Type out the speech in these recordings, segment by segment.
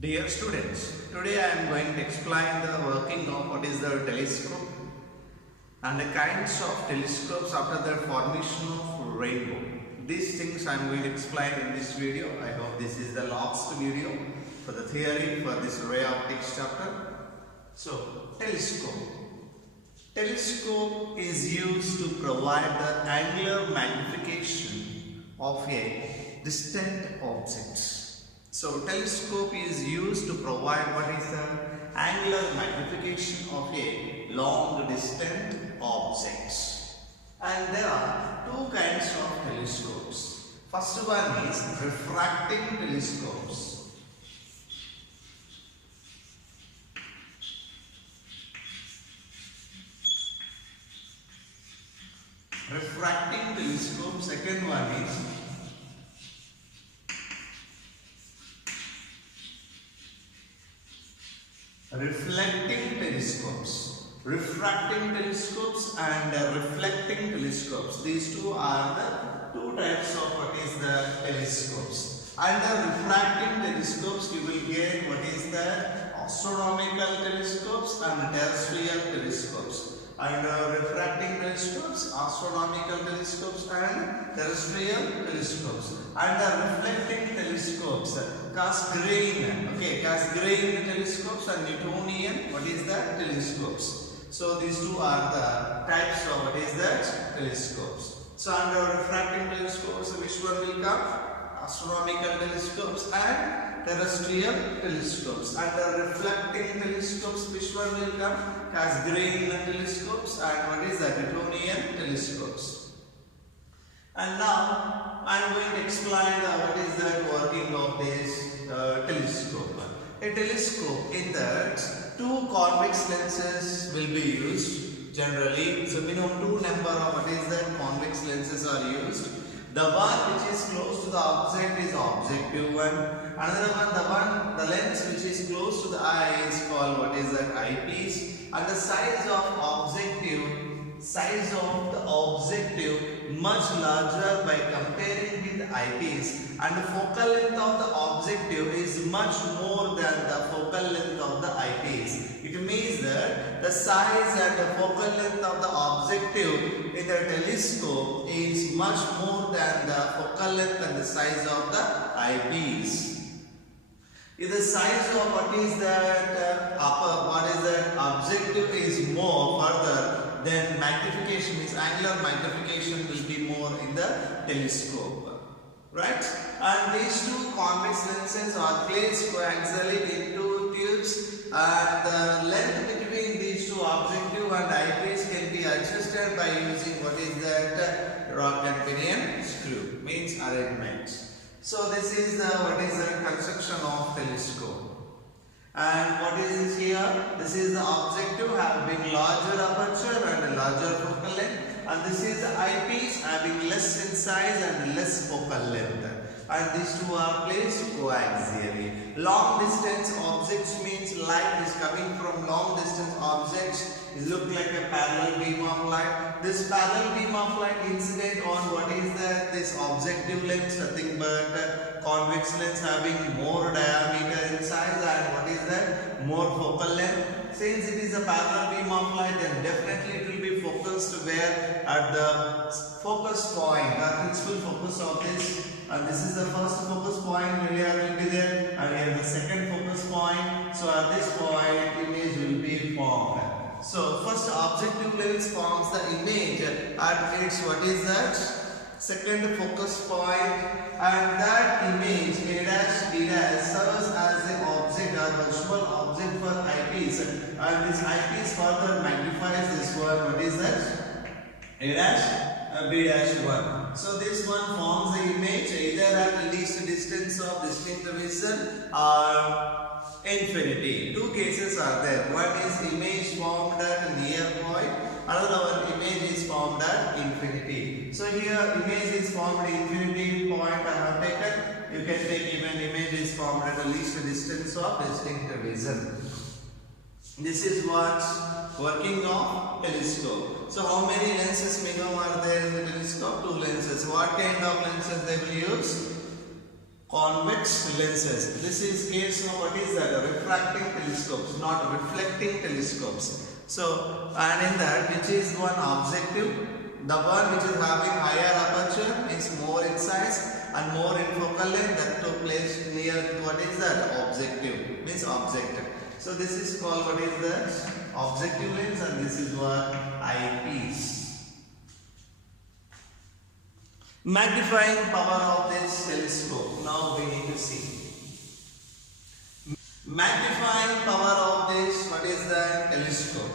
Dear students, today I am going to explain the working of what is the telescope and the kinds of telescopes after the formation of rainbow. These things I am going to explain in this video. I hope this is the last video for the theory for this ray optics chapter. So, telescope. Telescope is used to provide the angular magnification of a distant object. So, telescope is used to provide what is the angular magnification of a long distant object. And there are two kinds of telescopes. First one is refracting telescopes. Refracting telescope. Second one is reflecting telescopes. Refracting telescopes and reflecting telescopes. These two are the two types of what is the telescopes. Under refracting telescopes you will get what is the astronomical telescopes and terrestrial telescopes. Under refracting telescopes, astronomical telescopes and terrestrial telescopes. Under reflecting telescopes, Cassegrain telescopes and Newtonian, what is that? Telescopes. So these two are the types of what is that? Telescopes. So under refracting telescopes, which one will come? Astronomical telescopes and terrestrial telescopes. Under reflecting telescopes, which one will come? Cassegrain telescopes and what is that? Newtonian telescopes. And now I am going to explain what is the working of this telescope. A telescope in that two convex lenses will be used generally. So minimum two number of what is that convex lenses are used. The one which is close to the object is objective one. Another one, the lens which is close to the eye is called what is that? Eyepiece. And the size of the objective much larger by comparing with the eyepiece, and the focal length of the objective is much more than the focal length of the eyepiece. It means that the size and the focal length of the objective in the telescope is much more than the focal length and the size of the eyepiece. If the size of what is that objective is more further, then magnification is angular magnification will be more in the telescope, right? And these two convex lenses are placed coaxially in two tubes, and the length between these two objective and eyepiece can be adjusted by using what is that rod and pinion screw, means arrangement. So this is the construction of telescope. And what is this here? This is the objective having larger aperture and a larger focal length, and this is the eyepiece having less in size and less focal length. And these two are placed coaxially. Long distance objects means light is coming from long distance objects. It look like a parallel beam of light. This parallel beam of light incident on what is that? This objective lens, nothing but convex lens having more diameter in size and what is that? More focal length. Since it is a parallel beam of light, then definitely it will be focused where? At the focus point, the principal focus of this. And this is the first focus point, here will be there, and here the second focus point. So at this point, image will be formed. So first objective lens forms the image at its what is that? Second focus point, and that image A dash B dash serves as an object or virtual object for eyepiece, and this eyepiece further magnifies this one. What is that? A dash B dash 1. So this one forms the image either at least distance of distinct vision or infinity. Two cases are there. One is image formed at near point, another one image is formed at infinity. So here image is formed at infinity point I have taken. You can take even image is formed at the least distance of distinct vision. This is what's working of telescope. So how many lenses minimum are there in the telescope? Two lenses. What kind of lenses they will use? convex lenses. This is case of what is that? Refracting telescopes, not reflecting telescopes. So, and in that, which is one objective? The one which is having higher aperture is more in size and more in focal length, that to place near to what is that? Objective, means object. So this is called what is that? Objective lens, and this is what? Eyepiece. Magnifying power of this telescope. Now we need to see. Magnifying power of this, what is the telescope?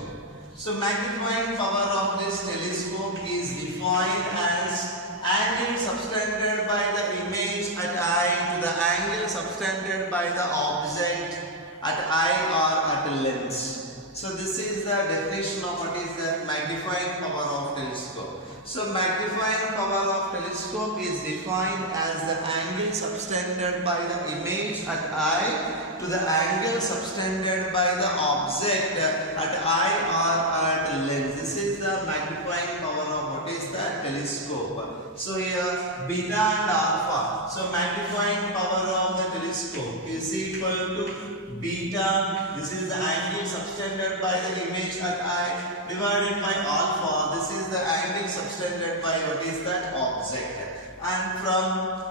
So magnifying power of this telescope is defined as angle subtended by the image at eye to the angle subtended by the object at eye or at lens. So this is the definition of what is the magnifying power of telescope. So magnifying power of telescope is defined as the angle subtended by the image at eye to the angle subtended by the object at eye or at lens. This is the magnifying power of what is the telescope. So here beta and alpha. So magnifying power of the telescope is equal to beta. This is the angle subtended by the image at eye divided by alpha. This is the angle subtended by what is that object. And from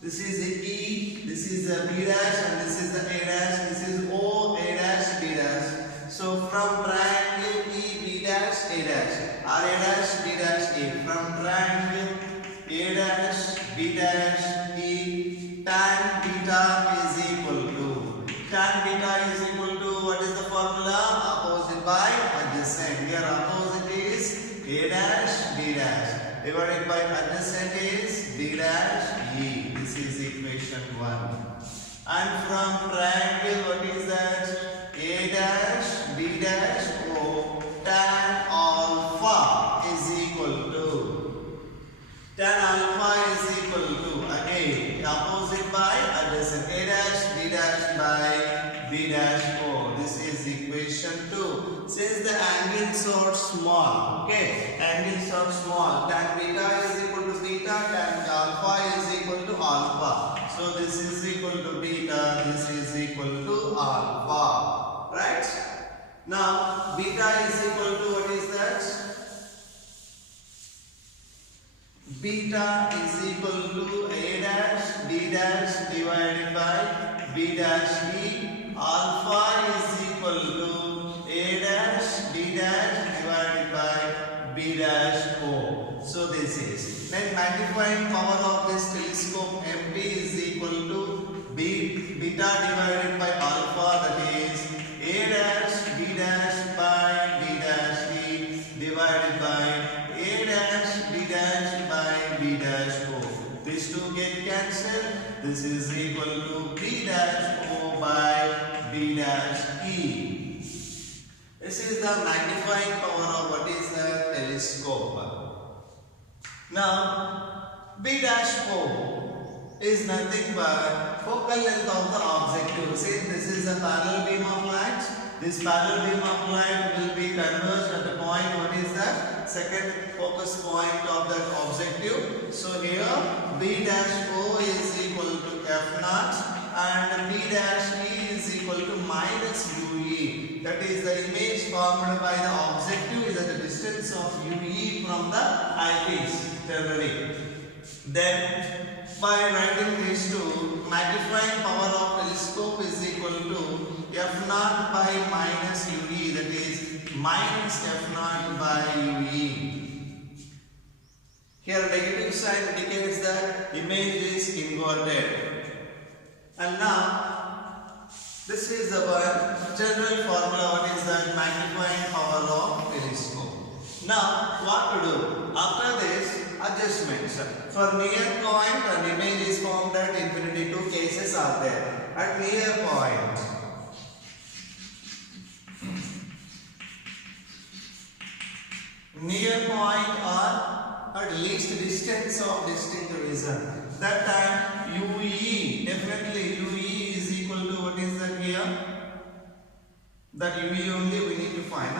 this is the E, this is the B dash, and this is the A dash, this is O, A dash, B dash. So from triangle E, B dash, A dash, or A dash, B dash, A. From triangle A dash, B dash, E, tan beta is equal to, tan beta is equal to, what is the formula? Opposite by adjacent. Here opposite is A dash, B dash, divided by adjacent is B dash, E. This is equation 1. And from triangle, what is that? A dash, B dash, O, tan alpha is equal to, tan alpha is equal to, again opposite by adjacent, A dash, B dash by B dash, O. This is equation 2. Since the angles are small, okay, angles are small, tan beta is equal to beta, tan alpha is equal to alpha. So this is equal to beta, this is equal to alpha, right? Now beta is equal to, what is that? Beta is equal to A dash, B dash divided by B dash E. Alpha is equal to A dash, B dash divided by B dash O. So this is. Then magnifying power of this telescope MP is equal to beta divided by alpha, that is A dash, B dash by B dash E divided by A dash, B dash by B dash O. These two get cancelled. This is equal to B dash O by B dash E. This is the magnifying power of what is the telescope. Now B dash O is nothing but focal length of the objective. See, this is a parallel beam of light. This parallel beam of light will be converged at a point, what is that? Second focus point of that objective. So here B dash O is equal to F naught and B dash E is equal to minus UE. That is, the image formed by the objective is at a distance of UE from the eyepiece generally. Then by writing these two, magnifying power of telescope is equal to F naught by minus UE, that is minus F naught by UE. Here negative sign indicates that image is inverted. And now this is the one general formula, what is that? Magnifying power of telescope. Now what to do? After this, adjustments. For near point, an image is formed at infinity. Two cases are there. At near point, or at least distance of distinct vision. That time UE, definitely UE is equal to, what is that here? That UE only we need to find.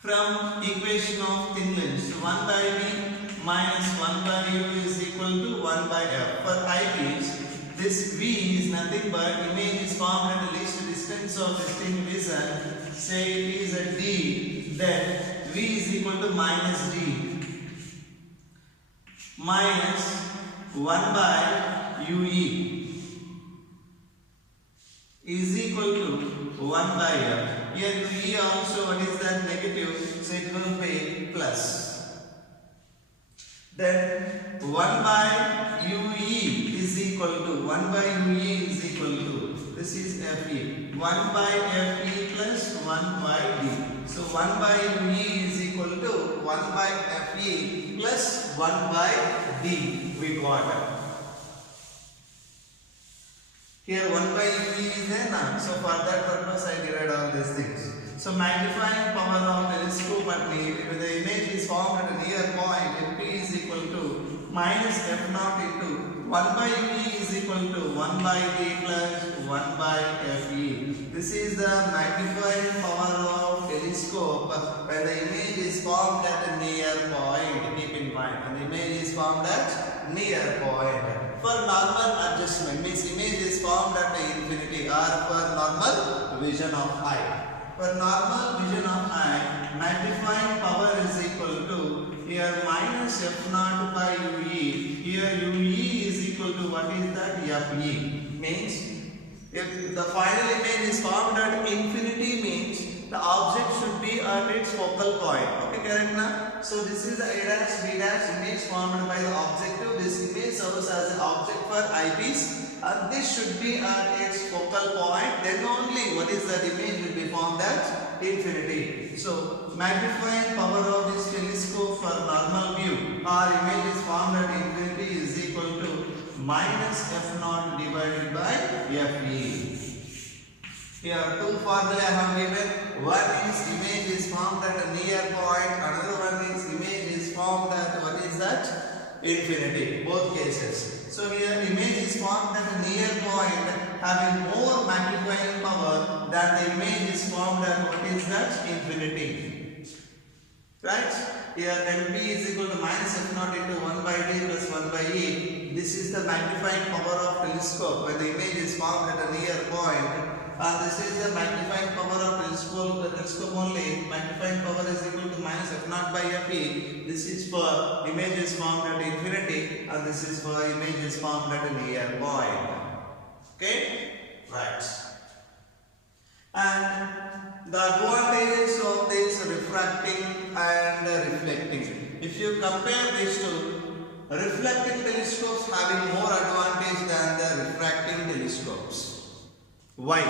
From equation of thin lens, 1 by V minus 1 by u is equal to 1 by f. For eyepiece, this v is nothing but image is formed at the least distance of distinct vision. Say it is a d, then v is equal to minus d minus 1 by ue is equal to 1 by f. Here ue also, what is that? Negative, so it will be plus. Then 1 by ue is equal to 1 by ue is equal to, this is fe, 1 by fe plus 1 by d. So 1 by ue is equal to 1 by fe plus 1 by d. We got it. Here 1 by ue is there now. So for that purpose I derived all these things. So magnifying power of telescope at need, if the image is formed at a near point, Fp is equal to minus f naught into 1 by ue is equal to 1 by d plus 1 by fe. This is the magnifying power of telescope when the image is formed at a near point. Keep in mind, when the image is formed at near point. For normal adjustment, means image is formed at infinity, or for normal vision of eye. For normal vision of eye, magnifying power is equal to here minus f naught by ue. Here ue is equal to what is that? Fe. Means if the final image is formed at infinity, means the object should be at its focal point. Okay, correct now? So this is the a dash b dash image formed by the objective. This image serves as an object for eyepiece, and this should be at its focal point. Then only what is that image will be formed at infinity. So magnifying power of this telescope for normal view or image is formed at infinity is equal to minus f naught divided by fe. Here two formulae I have given. One is image is formed at a near point. Another one is image is formed at what is that? Infinity. Both cases. So here image is formed at a near point having more magnifying power than the image is formed at what is that? Infinity. Right? Here mp is equal to minus f naught into 1 by d plus 1 by e. This is the magnifying power of telescope when the image is formed at a near point. And this is the magnifying power of telescope only. Magnifying power is equal to minus f naught by fe. This is for images formed at infinity, and this is for images formed at a near point. Okay? Right. And the advantages of this refracting and reflecting. If you compare these two, reflecting telescopes having more advantage than the refracting telescopes. Why?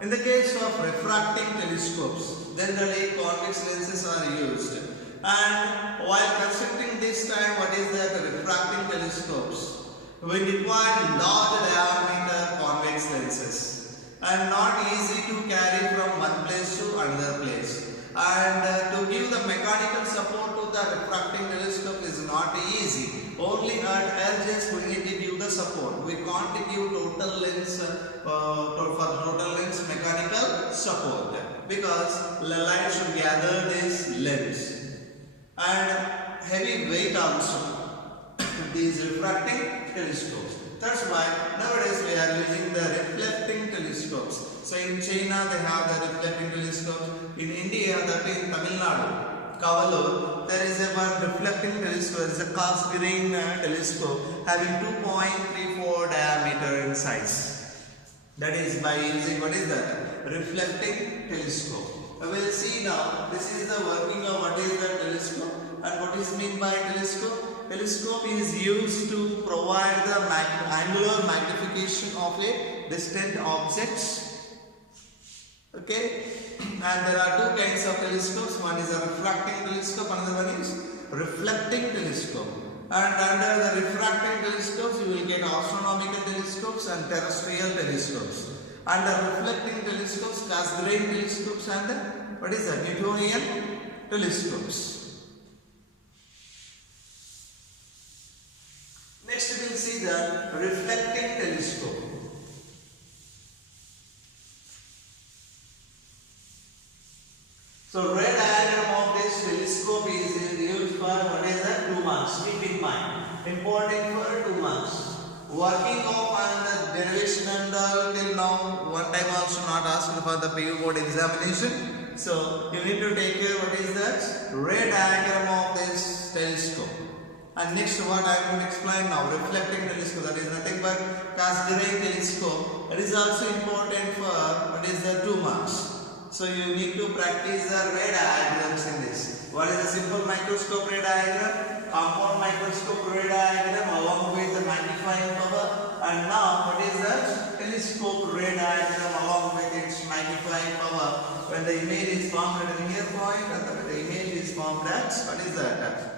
In the case of refracting telescopes, generally convex lenses are used, and while constructing this time, what is that? Refracting telescopes, we require large diameter convex lenses and not easy to carry from one place to another place, and to give the mechanical support to the refracting telescope is not easy. Only at edges we need to give the support. We can't give total lens for total lens mechanical support because the light should gather this lens and heavy weight also. These refracting telescopes. That's why nowadays we are using the reflecting telescopes. So in China they have the reflecting telescopes. In India, that in Tamil Nadu, Kavalur, there is a one reflecting telescope. It is a cast grain telescope having 2.34 diameter in size. That is by using what is that? Reflecting telescope. We will see now. This is the working of what is the telescope and what is meant by telescope. Telescope is used to provide the angular magnification of a distant objects. Okay, and there are two kinds of telescopes. One is a refracting telescope, another one is reflecting telescope. And under the refracting telescopes, you will get astronomical telescopes and terrestrial telescopes. Under reflecting telescopes, cast grain telescopes, and what is that? Newtonian telescopes. Next, we will see the reflecting telescope. So red diagram of this telescope is used for what is that? 2 marks. important for 2 marks. Working off and the derivation and all till now, one time also not asked for the PU board examination. So you need to take care what is that ray diagram of this telescope. And next what I am going to explain now, reflecting telescope, that is nothing but Cassegrain telescope. It is also important for what is the 2 marks. So you need to practice the ray diagrams in this. What is the simple microscope ray diagram? Compound microscope ray diagram along with the magnifying power. And now what is that? Telescope ray diagram along with its magnifying power. When the image is formed at a near point and the image is formed at what is that?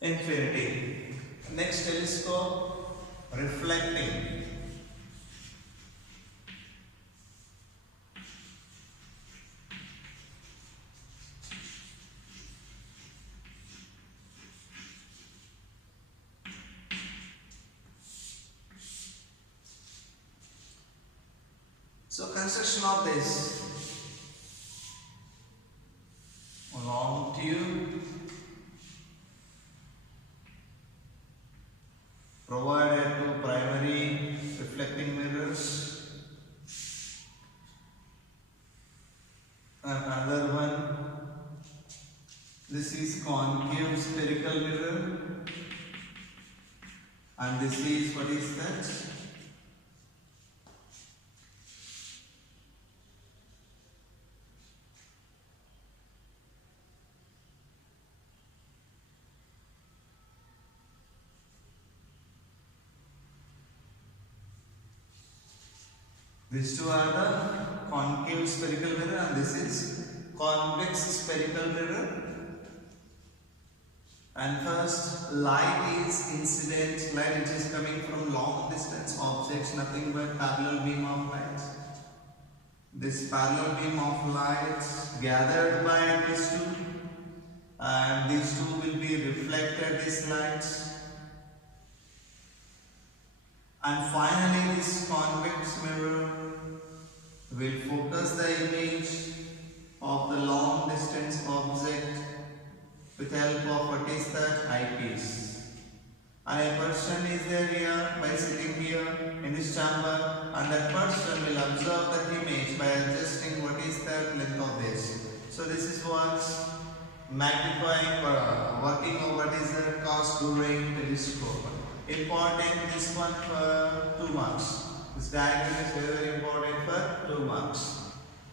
Infinity. Next telescope, reflecting. So construction of this long tube provided to primary reflecting mirrors, and another one, this is concave spherical mirror, and this is what is that? These two are the concave spherical mirror and this is convex spherical mirror. And first, light is incident light which is coming from long distance objects, nothing but parallel beam of light. This parallel beam of light gathered by these two, and these two will be reflected this light. And finally this convex mirror will focus the image of the long distance object with help of what is that eyepiece. And a person is there here by sitting here in this chamber, and that person will observe that image by adjusting what is that length of this. So this is what's magnifying or working on what is the Cassegrain telescope. Important this one for 2 marks. This diagram is very important for 2 marks.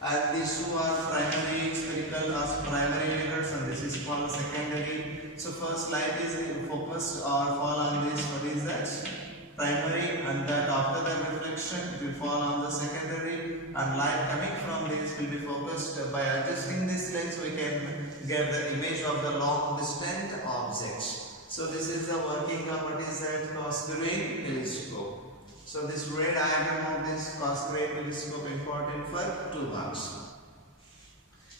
And these two are primary spherical as primary mirrors, and this is called secondary. So first light is focused or fall on this, what is that? Primary, and that after that reflection it will fall on the secondary, and light coming from this will be focused. By adjusting this lens we can get the image of the long distant objects. So this is the working of what is that Cassegrain telescope. So this ray diagram of this Cassegrain telescope important for 2 marks.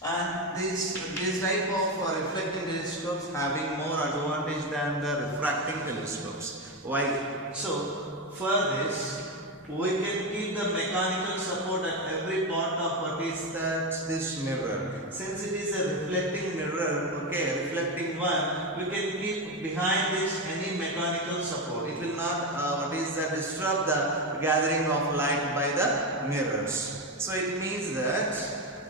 And this type of reflecting telescopes having more advantage than the refracting telescopes. Why? So for this we can keep the mechanical support at every part of what is that this mirror. Since it is a reflecting mirror, okay, reflecting one, we can keep behind this any mechanical support. It will not disrupt the gathering of light by the mirrors. So it means that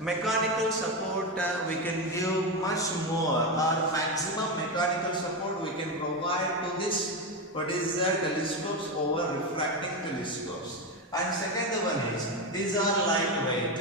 mechanical support we can give much more, or maximum mechanical support we can provide to this what is the telescopes over refracting telescopes. And second one is these are lightweight.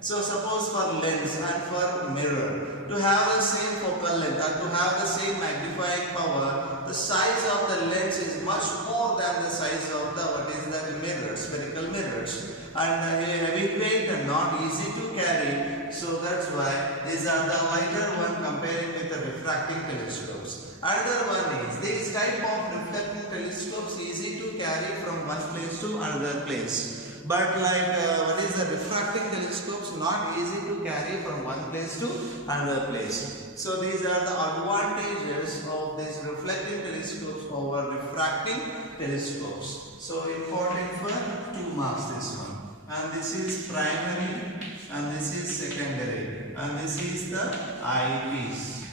So suppose for lens and for mirror, to have the same focal length or to have the same magnifying power, the size of the lens is much more than the size of the what is the mirror, spherical mirrors. And heavyweight and not easy to carry. So that's why these are the lighter one comparing with the refracting telescopes. Another one is this type of reflecting telescopes easy to carry from one place to another place. But like what is the refracting telescopes not easy to carry from one place to another place. So these are the advantages of these reflecting telescopes over refracting telescopes. So important for 2 marks this one. And this is primary and this is secondary, and this is the eyepiece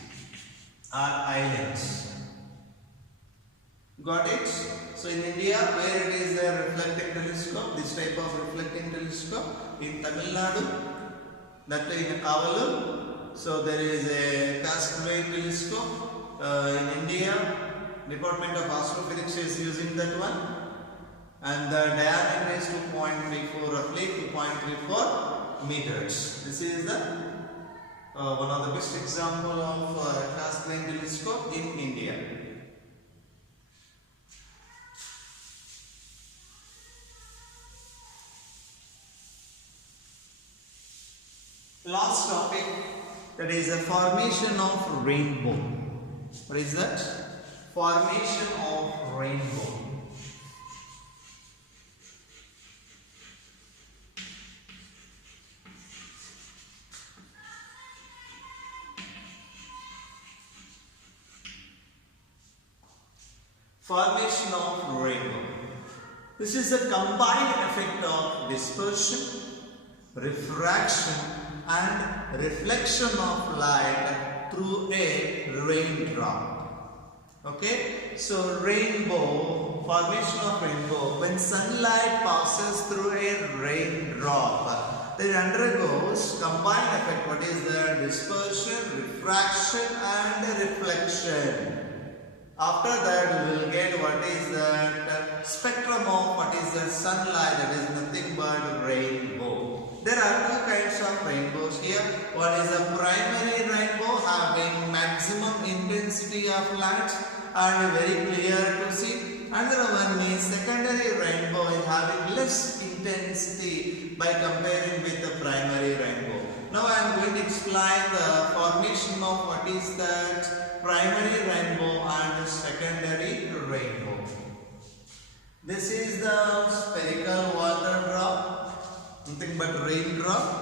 or eye lens. Got it? So in India, where it is a reflecting telescope, this type of reflecting telescope. In Tamil Nadu, that in Kavalu, so there is a cast-away telescope. In India, Department of Astrophysics is using that one, and the diameter is 2.34, roughly 2.34 meters. This is the one of the best example of cast-away telescope in India. Last topic, that is a formation of rainbow. What is that? Formation of rainbow. Formation of rainbow. This is a combined effect of dispersion, refraction and reflection of light through a raindrop. Okay, so rainbow, formation of rainbow, when sunlight passes through a raindrop, it undergoes combined effect. What is the dispersion, refraction and reflection. After that we will get what is the spectrum of what is the sunlight, that is nothing but rainbow. There are two kinds of rainbows here. One is a primary rainbow having maximum intensity of light and very clear to see. Another one is secondary rainbow is having less intensity by comparing with the primary rainbow. Now I am going to explain the formation of what is that primary rainbow and secondary rainbow. This is the spherical water drop, nothing but raindrop.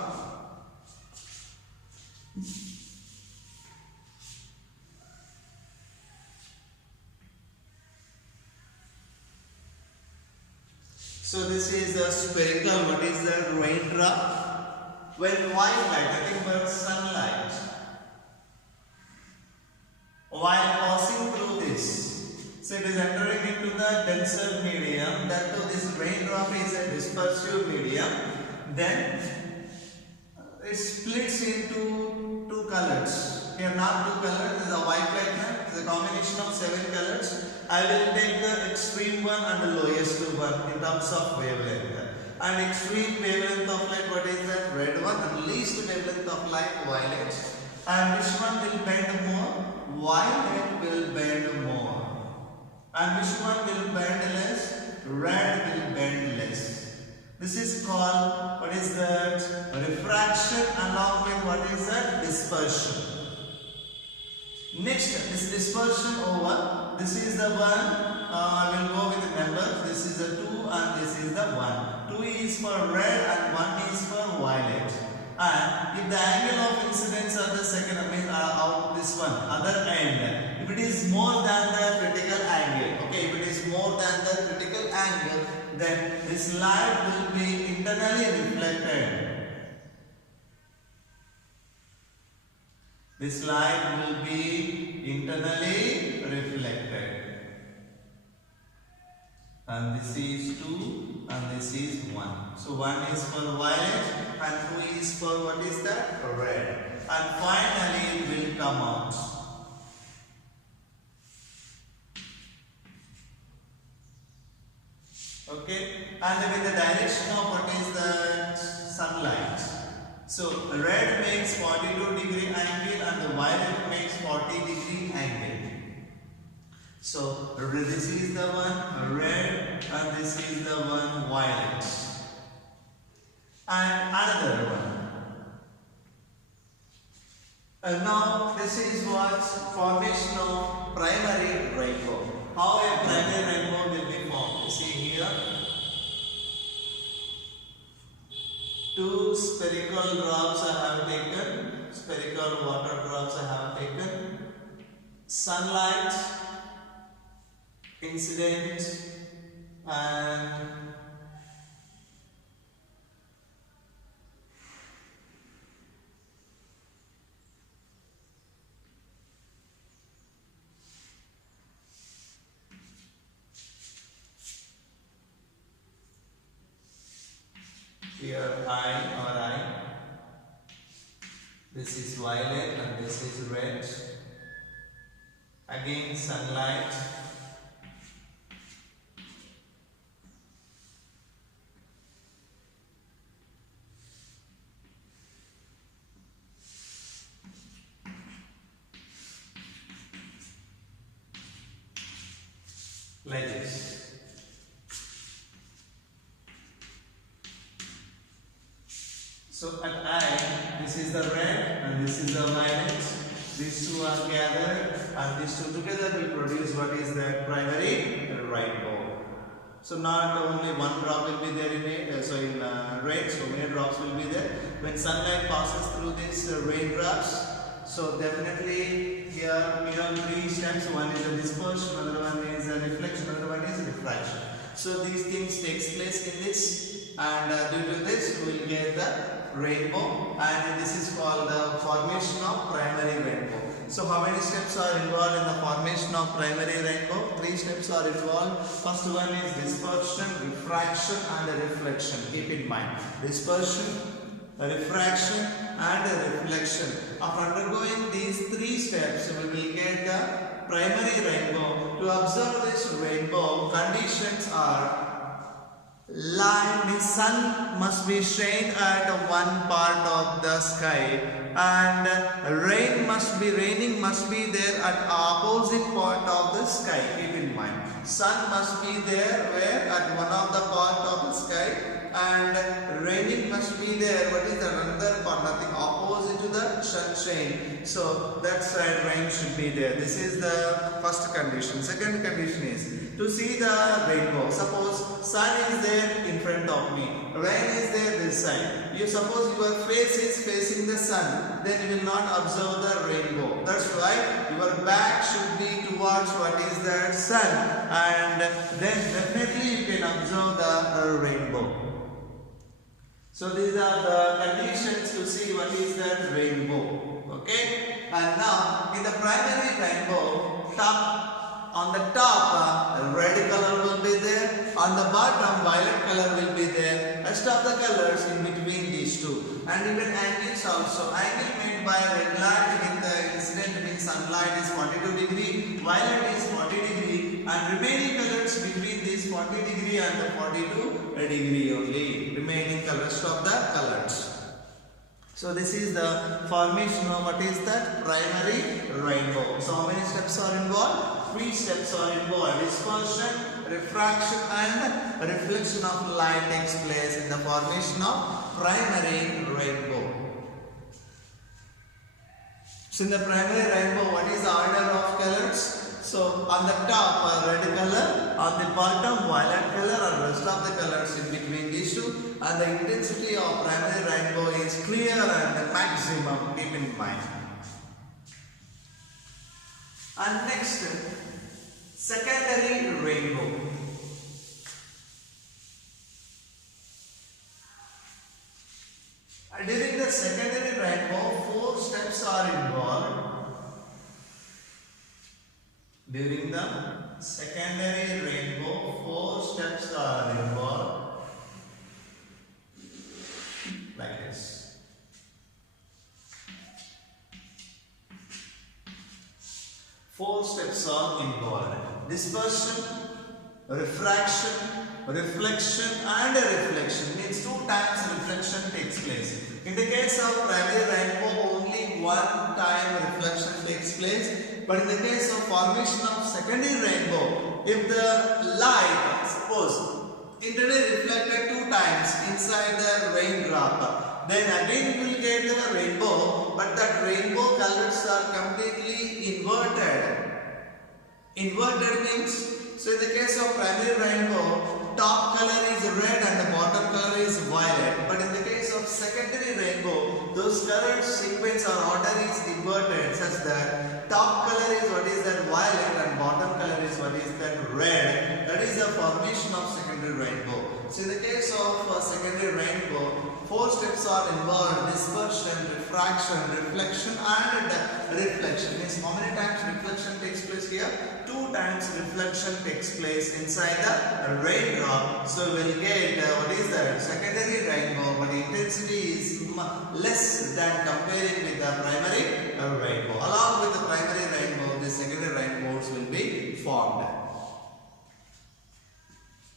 So this is the spherical, what is the raindrop? When white light, nothing but sunlight, while passing through this, so it is entering into the denser medium, that too this raindrop is a dispersive medium, then it splits into two colors. Here not two colors, this is a white light, it is a combination of 7 colors. I will take the extreme one and the lowest one in terms of wavelength. And extreme wavelength of light, what is that? Red one, and least wavelength of light, violet. And which one will bend more? Violet will bend more. And which one will bend less? Red will bend less. This is called, what is that? Refraction along with what is that? Dispersion. Next, this dispersion over, this is the one, I will go with the numbers. This is the 2 and this is the 1. 2 is for red and 1 is for violet. And if the angle of incidence of the second, out this one, other end, if it is more than the critical angle, okay, if it is more than the critical angle, then this light will be internally reflected. This light will be internally reflected. And this is 2 and this is 1. So 1 is for violet and 2 is for what is that? Red. And finally it will come out. Okay. And with the direction of what is that? Sunlight. So red makes 42-degree angle and the violet makes 40-degree angle. So this is the one red and this is the one violet. And another one. And now this is what formation of primary rainbow. How a primary rainbow will be formed. You see here. 2 spherical drops I have taken. Spherical water drops I have taken. Sunlight incident and Here I or I. This is violet and this is red. Again sunlight. Like this. So at I, this is the red and this is the violet. These two are gathered and these two together will produce what is the primary rainbow. So not only one drop will be there in red, so many drops will be there. When sunlight passes through these raindrops, so definitely here we have three steps. One is a dispersion, another one is a reflection, another one is refraction. So these things takes place in this, and due to this we will get the rainbow, and this is called the formation of primary rainbow. So how many steps are involved in the formation of primary rainbow? Three steps are involved. First one is dispersion, refraction and reflection. Keep in mind, dispersion, refraction and reflection. After undergoing these three steps, we will get the primary rainbow. To observe this rainbow, conditions are light, the sun must be shine at one part of the sky, and raining must be there at opposite part of the sky. Keep in mind, sun must be there where at one of the part of the sky, and raining must be there. What is the another part? Nothing, opposite to the sunshine. So that side rain should be there. This is the first condition. Second condition is to see the rainbow. Suppose sun is there in front of me, rain is there this side. You suppose your face is facing the sun, then you will not observe the rainbow. That's why your back should be towards what is that sun, and then definitely you can observe the rainbow. So these are the conditions to see what is that rainbow. Okay, and now in the primary rainbow, on the top red color will be there, on the bottom violet color will be there, rest of the colors in between these two, and even angles also. Angle made by red light in the incident means sunlight is 42 degree, violet is 40 degree, and remaining colors between these 40 degree and the 42 degree only, remaining colors of the colors. So this is the formation of what is that primary rainbow. So how many steps are involved? 3 steps are involved. Dispersion, refraction and reflection of light takes place in the formation of primary rainbow. So in the primary rainbow, what is the order of colors? So on the top red color, on the bottom violet color, and rest of the colors in between these two, and the intensity of primary rainbow is clear and maximum. Keep in mind. And next, secondary rainbow. During the secondary rainbow, 4 steps are involved. During the secondary rainbow, 4 steps are involved. Like this. Four steps are involved. Dispersion, refraction, reflection and reflection. Means 2 times reflection takes place. In the case of primary rainbow, only 1 time reflection takes place. But in the case of formation of secondary rainbow, if the light, suppose, internally reflected 2 times inside the raindrop, then again you will get the rainbow, but that rainbow colors are completely inverted. Inverted means, so in the case of primary rainbow, top color is red and the bottom color is violet. But in the case of secondary rainbow, those color sequence or order is inverted such that top color is what is that violet and bottom color is what is that red. That is the formation of secondary rainbow. So in the case of secondary rainbow, 4 steps are involved: dispersion, refraction, reflection and reflection. Means how many times reflection takes place here? 2 times reflection takes place inside the raindrop. So we will get what is that? Secondary rainbow less than comparing with the primary rainbow. Along with the primary rainbow, the secondary rainbows will be formed.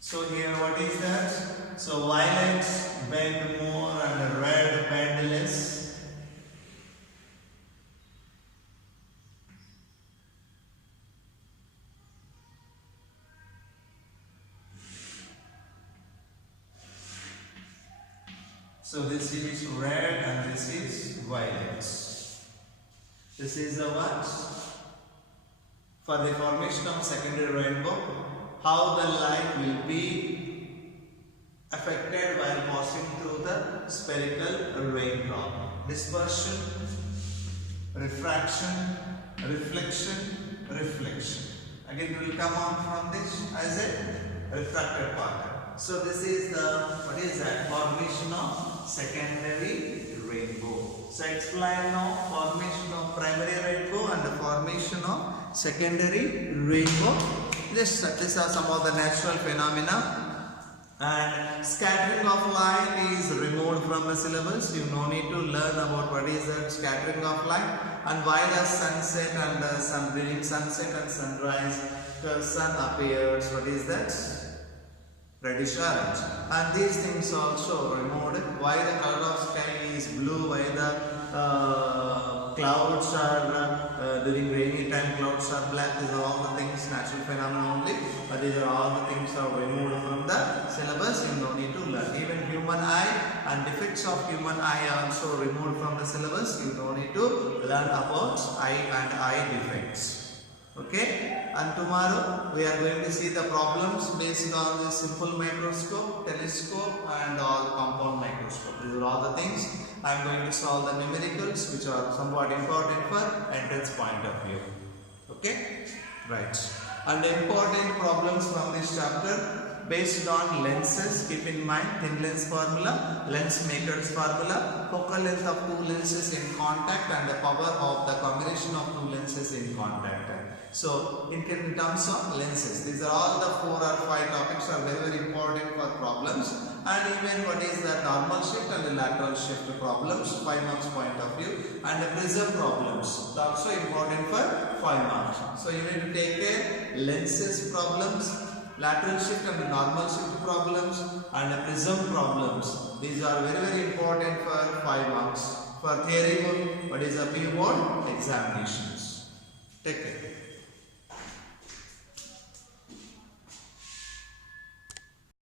So here what is that? So violet bend more and red bend less. So this is red and this is violet. This is the what? For the formation of secondary rainbow, how the light will be affected while passing through the spherical raindrop. Dispersion, refraction, reflection, reflection. Again we will come on from this as a refracted part. So this is the, what is that? Formation of secondary rainbow. So explain now formation of primary rainbow and the formation of secondary rainbow. These are some of the natural phenomena. And scattering of light is removed from the syllabus. You no need to learn about what is the scattering of light and why does sunset and during sunset and sunrise the sun appears. What is that? Reddish orange. And these things also removed. Why the color of sky is blue, why the clouds are during rainy time clouds are black. These are all the things, natural phenomena only, but these are all the things are removed from the syllabus. You don't need to learn. Even human eye and defects of human eye are also removed from the syllabus. You don't need to learn about eye and eye defects. Okay, and tomorrow we are going to see the problems based on the simple microscope, telescope and all compound microscope. These are all the things. I am going to solve the numericals which are somewhat important for entrance point of view. Okay, right. And the important problems from this chapter based on lenses. Keep in mind thin lens formula, lens maker's formula, focal length of two lenses in contact and the power of the combination of two lenses in contact. So in terms of lenses, these are all the 4 or 5 topics are very, very important for problems. And even what is the normal shift and the lateral shift problems, 5 marks point of view, and the prism problems also important for 5 marks. So you need to take care lenses problems, lateral shift and the normal shift problems and the prism problems. These are very, very important for 5 marks. For theory book, what is a P board examinations. Take care.